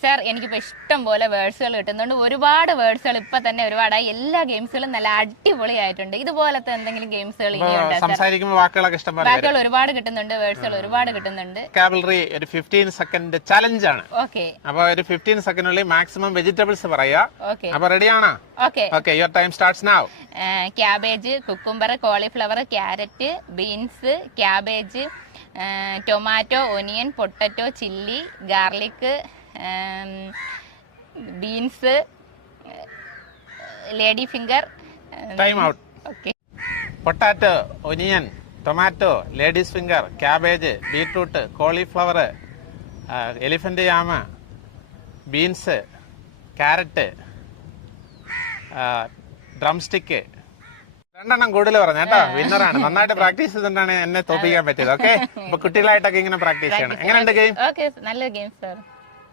Sir എനിക്കിപ്പോ ഇഷ്ടം പോലെ വേർഡ്സുകൾ കിട്ടുന്നുണ്ട്. ഒരുപാട് വേർഡ്സുകൾ ഇപ്പൊ തന്നെ ഒരുപാടായി. എല്ലാ ഗെയിംസുകളും നല്ല അടിപൊളിയായിട്ടുണ്ട്. ഇതുപോലത്തെ എന്തെങ്കിലും ഗെയിംസുകൾ ഇനിയുണ്ട്? സംസാരിക്കുമ്പോൾ വാക്കുകളൊക്കെ ഇഷ്ടം പോലെ വാക്കുകൾ ഒരുപാട് കിട്ടുന്നുണ്ട്, വേർഡ്സുകൾ ഒരുപാട് കിട്ടുന്നുണ്ട്. വൊക്കാബുലറി ഒരു 15 സെക്കൻഡ് ചലഞ്ച് ആണ്. ഓക്കെ, അപ്പൊ ഒരു 15 സെക്കൻഡിനുള്ളിൽ മാക്സിമം വെജിറ്റബിൾസ് പറയാ. ഓക്കെ, അപ്പൊ റെഡിയാണോ? Okay. Okay, your time starts now. Cabbage, cucumber, cauliflower, carrot, beans, cabbage, tomato, onion, potato, chilli, garlic, beans, lady finger. Time out. Okay. Potato, onion, tomato, ladies finger, cabbage, beetroot, cauliflower, elephant യാമ, beans, carrot, drumstick. 2 എണ്ണം കൂടുതൽ പറഞ്ഞു കേട്ടോ. വിന്നറാണ്. നന്നായിട്ട് practice ചെയ്തിട്ടാണ് എന്നെ തോപ്പിക്കാൻ പറ്റിയത്. Okay, അപ്പൊ കുട്ടികളായിട്ടൊക്കെ ഇങ്ങനെ പ്രാക്ടീസ് ചെയ്യണം. എങ്ങനെയുണ്ട് ഗെയിം? ഓക്കെ, നല്ല ഗെയിം സാർ.